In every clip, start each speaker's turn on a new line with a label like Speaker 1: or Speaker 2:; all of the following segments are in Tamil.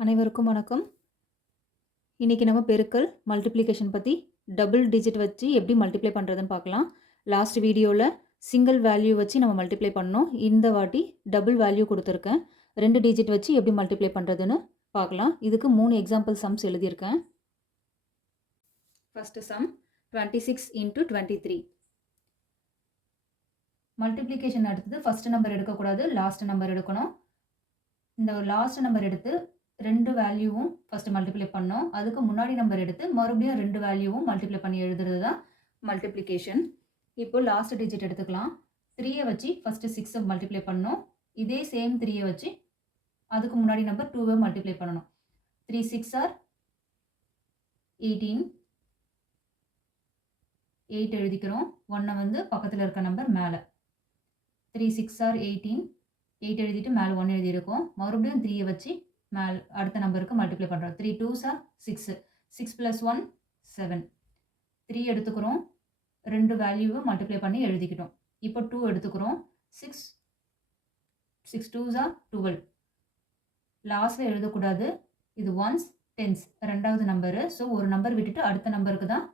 Speaker 1: அனைவருக்கும் வணக்கம். இன்றைக்கி நம்ம பெருக்கல் மல்டிப்ளிகேஷன் பற்றி டபுள் டிஜிட் வச்சு எப்படி மல்டிப்ளை பண்ணுறதுன்னு பார்க்கலாம். லாஸ்ட் வீடியோவில் சிங்கிள் வேல்யூ வச்சு நம்ம மல்டிப்ளை பண்ணோம். இந்த வாட்டி டபுள் வேல்யூ கொடுத்துருக்கேன். ரெண்டு டிஜிட் வச்சு எப்படி மல்டிப்ளை பண்ணுறதுன்னு பார்க்கலாம். இதுக்கு மூணு எக்ஸாம்பிள் சம்ஸ் எழுதியிருக்கேன். First sum twenty six into twenty three multiplication அடுத்தது ஃபஸ்ட் நம்பர் எடுக்கக்கூடாது லாஸ்ட் நம்பர் எடுக்கணும். இந்த லாஸ்ட் நம்பர் எடுத்து ரெண்டு வேல்யூவும் ஃபஸ்ட்டு மல்டிப்ளை பண்ணோம். அதுக்கு முன்னாடி நம்பர் எடுத்து மறுபடியும் ரெண்டு வேல்யூவும் மல்டிப்ளை பண்ணி எழுதுறது தான் மல்டிப்ளிகேஷன் இப்போ லாஸ்ட் டிஜிட் எடுத்துக்கலாம். த்ரீயை வச்சு ஃபஸ்ட்டு சிக்ஸை மல்டிப்ளை பண்ணோம். இதே சேம் த்ரீயை வச்சு அதுக்கு முன்னாடி நம்பர் டூவை மல்டிப்ளை பண்ணணும். Three six are eighteen eight எழுதிக்கிறோம். ஒன்றை வந்து பக்கத்தில் இருக்க நம்பர் மேலே. Three six are eighteen eight எழுதிட்டு மேலே ஒன் எழுதியிருக்கோம். மறுபடியும் த்ரீயை வச்சு மேல் அடுத்த நம்பருக்கு மல்டிப்ளை பண்ணுறோம் three two are six six plus one seven three எடுத்துக்கிறோம். ரெண்டு வேல்யூவை மல்டிப்ளை பண்ணி எழுதிக்கிட்டோம். இப்போ டூ எடுத்துக்கிறோம். Six six two are twelve லாஸ்ட்டில் எழுதக்கூடாது. இது ஒன்ஸ் டென்ஸ் ரெண்டாவது நம்பரு ஸோ ஒரு நம்பர் விட்டுட்டு அடுத்த நம்பருக்கு தான்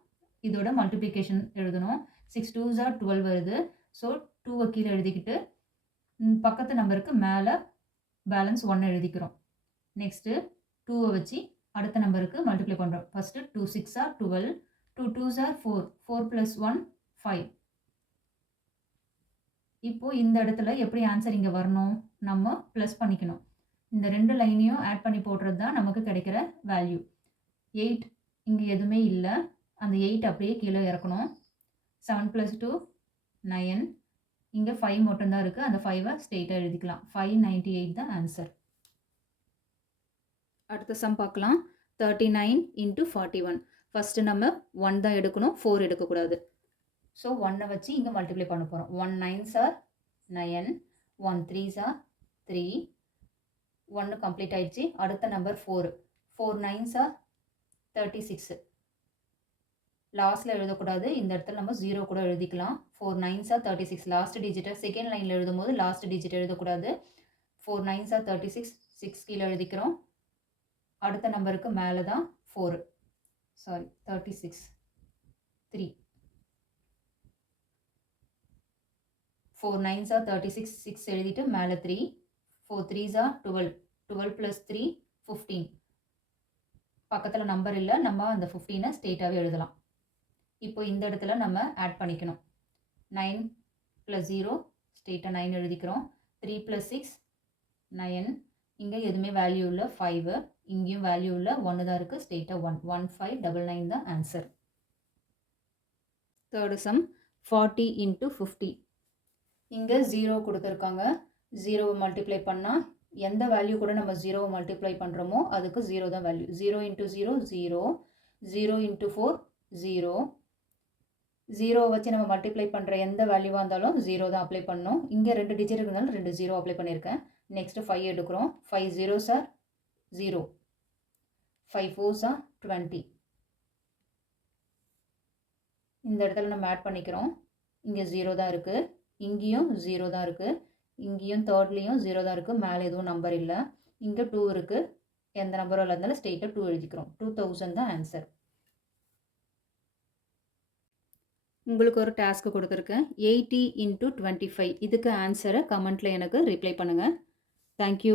Speaker 1: இதோட மல்டிப்ளிகேஷன் எழுதணும். சிக்ஸ் டூ ஜார் டுவெல் வருது. ஸோ டூவை கீழே எழுதிக்கிட்டு பக்கத்து நம்பருக்கு மேலே பேலன்ஸ் ஒன்று எழுதிக்கிறோம். நெக்ஸ்ட்டு டூவை வச்சு அடுத்த நம்பருக்கு மல்டிப்ளை பண்ணுறோம் first two six are twelve two two are four four plus one five இப்போது இந்த இடத்துல எப்படி ஆன்சர் இங்கே வரணும்? நம்ம ப்ளஸ் பண்ணிக்கணும். இந்த ரெண்டு லைனையும் ஆட் பண்ணி போடுறது தான் நமக்கு கிடைக்கிற வேல்யூ எயிட் இங்கே எதுவுமே இல்லை. அந்த எயிட் அப்படியே கீழே இறக்கணும். செவன் ப்ளஸ் டூ நயன் இங்கே ஃபைவ் மட்டும்தான் இருக்குது அந்த ஃபைவை ஸ்ட்ரெயிட்டாக எழுதிக்கலாம். ஃபைவ் நைன்ட்டி எயிட் தான் ஆன்சர் அடுத்த சம் பார்க்கலாம். Thirty nine into forty one first நம்ம ஒன் தான் எடுக்கணும் ஃபோர் எடுக்கக்கூடாது. ஸோ ஒன்னை வச்சு இங்கே மல்டிப்ளை பண்ண போகிறோம் one nine are nine one three are three ஒன்று கம்ப்ளீட் ஆயிடுச்சு. அடுத்த number four four nine are thirty six லாஸ்ட்டில் எழுதக்கூடாது. இந்த இடத்துல நம்ம ஜீரோ கூட எழுதிக்கலாம். Four nine are thirty six last டிஜிட்டை second லைனில் எழுதும்போது லாஸ்ட் டிஜிட் எழுதக்கூடாது. ஃபோர் நைன்ஸாக தேர்ட்டி சிக்ஸ் சிக்ஸ் கீழே எழுதிக்கிறோம். அடுத்த நம்பருக்கு மேலே தான் four sorry thirty six three four நைன்ஸாக thirty six six எழுதிட்டு மேலே three four த்ரீஸா twelve twelve plus three fifteen பக்கத்தில் நம்பர் இல்லை நம்ம அந்த ஃபிஃப்டீனை ஸ்டேட்டாகவே எழுதலாம். இப்போ இந்த இடத்துல நம்ம ஆட் பண்ணிக்கணும். நைன் ப்ளஸ் ஜீரோ ஸ்டேட்டாக நைன் எழுதிக்கிறோம். த்ரீ ப்ளஸ் சிக்ஸ் நயன் இங்கே எதுவுமே வேல்யூ இல்லை ஃபைவு இங்கேயும் வேல்யூ இல்லை ஒன்று தான் இருக்குது ஸ்டேட்டாக one one five double nine தான் answer third sum forty into fifty இங்கே ஜீரோ கொடுத்துருக்காங்க. ஜீரோவை மல்டிப்ளை பண்ணால் எந்த வேல்யூ கூட நம்ம ஜீரோவை மல்டிப்ளை பண்ணுறோமோ அதுக்கு ஜீரோ தான் value zero into zero zero zero into four zero zero வச்சு நம்ம மல்டிப்ளை பண்ணுற எந்த வேல்யூவாக இருந்தாலும் ஜீரோ தான் அப்ளை பண்ணணும் இங்கே ரெண்டு டிஜிட் இருந்தாலும் ரெண்டு ஜீரோ அப்ளை பண்ணியிருக்கேன். நெக்ஸ்ட்டு ஃபைவ் எடுக்கிறோம். Five zero are zero five ஃபோர்ஸா twenty இந்த இடத்துல நம்ம ஆட் பண்ணிக்கிறோம். இங்கே ஜீரோ தான் இருக்குது இங்கேயும் ஜீரோ தான் இருக்குது இங்கேயும் தேர்ட்லேயும் ஜீரோ தான் இருக்குது மேலே எதுவும் நம்பர் இல்லை. இங்கே டூ இருக்குது எந்த நம்பரும் இல்லாதனால ஸ்ட்ரெயிட்டாக டூ எழுதிக்கிறோம். டூ தௌசண்ட் தான் ஆன்சர் உங்களுக்கு ஒரு டாஸ்க்கு கொடுத்துருக்கேன் எயிட்டி இன்ட்டு டுவெண்ட்டி ஃபைவ் இதுக்கு ஆன்சரை கமெண்ட்டில் எனக்கு ரிப்ளை பண்ணுங்கள் தேங்க்யூ